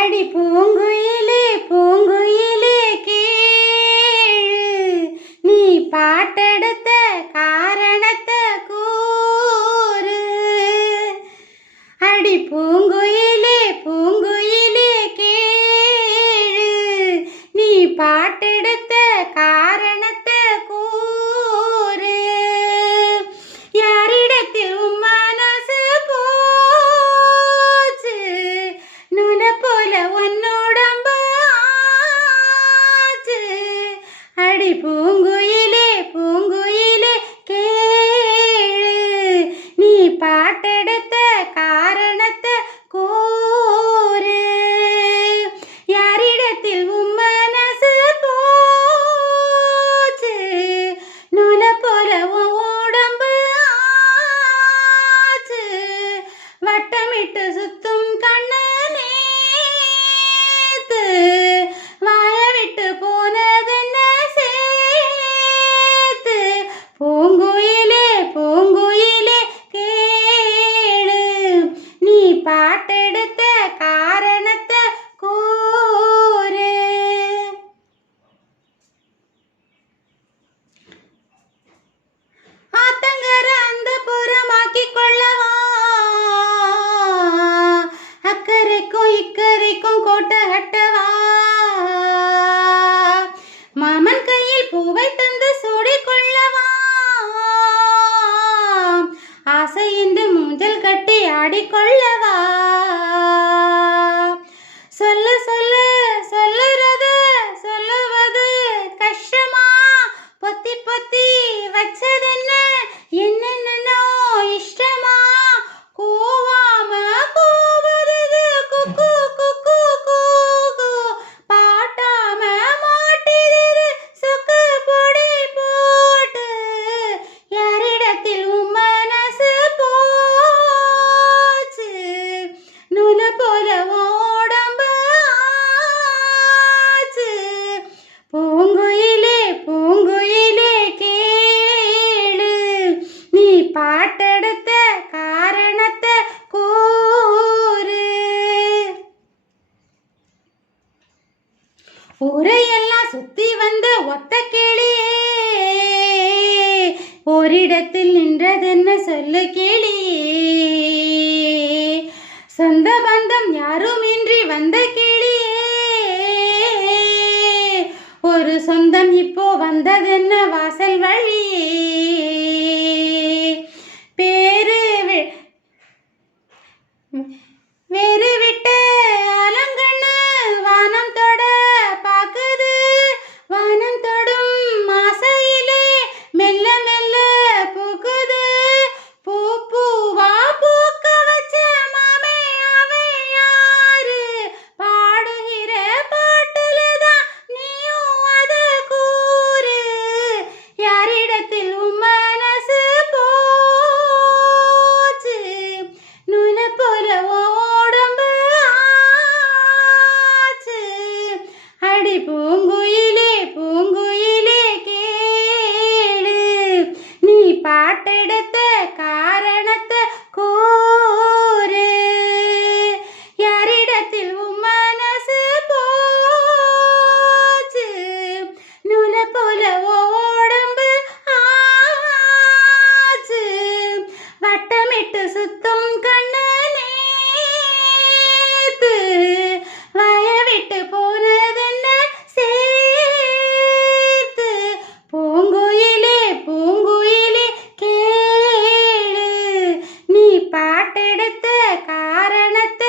அடி பூங்குயிலே பூங்குயிலே கேளு, நீ பாட்டெடுத்த காரணத்தை கூறு. அடி பூங்குயிலே பூங்குயிலே கேளு, நீ பாட்டெடுத்த காரணத்தை கூறு. யாரிடத்தில் உன் மனசு போச்சு, நுன போல உன்னோடம்பு ஆச்சு. அடி பூங்குயிலே பூங்குயிலே கேளு, நீ பாட்டெடுத்த காரணத்தை கூறு. யாரிடத்தில் உன் மனசு போச்சு, நுன போல உன் உடம்பு ஆச்சு. வட்டமிட்டு சுத்தும் கண்ணு நேத்து, வாய விட்டு போனதென்ன சேர்த்து. பூங்குயிலே பூங்குயிலே கேளு, நீ பாட்டெடுத்த காரணத்தை கூறு. ஆத்தங்கர அந்த புறமாக்கி கொள்ளவா, அக்கறைக்கும் இக்கரைக்கும் கோட்டை கட்டவா. மாமன் கையில் பூவை தந்து சூடிக் கொள்ளவா, ஆசை என்று மூஞ்சல் கட்டி ஆடிக்கொள்ளவா. சொல்லு சொல்லு சொல்லுறது சொல்லுவது கஷ்டமா, பொத்தி பொத்தி வச்சதென்ன என்னென்னோ இஷ்டமா. கூவாம கூவுறது குக்கு குக்கு கூகு, பாட்டாம மாட்டிடுது சுக்கு பொடி போட்டு. யாரிடத்தில் உன் மனசு போச்சு, நுன போல உடம்பு ஆச்சு. பூங்குயிலே பூங்குயிலே கேளு, நீ பாட்டெடுத்த காரணத்தை கூறு. ஊரையெல்லாம் சுத்தி வந்த ஒத்த கிளியே, ஓரிடத்தில் நின்றதென்ன சொல்லு கிளியே. சொந்த பந்தம் யாருமின்றி வந்த கிளியே, ஒரு சொந்தம் இப்போ வந்ததென்ன வாசல் வழியே. வேறு விட்டு ஆலங்கண்ணு வானம் தொட பாக்குது. வானம் தொடும் ஆசையிலே மெல்ல மெல்ல பூக்குது. பூ பூவா பூக்க வச்ச மாமே அவன் யாரு, பாடுகிற பாட்டுலதான் நீயும் அது கூறு. யாரிடத்தில் உன் மனசு போச்சு, நுன போல உடம்பு ஆச்சு. அடி பூங்குயிலே பூங்குயிலே கேளு, நீ பாட்டெடுத்த காரணத்தை கூறு. யாரிடத்தில் உன் மனசு போச்சு, நுன போல உடம்பு ஆச்சு. வட்டமிட்டு சுத்தும் கண்ணு நேத்து, வாய விட்டு போனதென்ன சேர்த்து. பூங்குயிலே பூங்குயிலே கேளு, நீ பாட்டெடுத்த காரணத்தை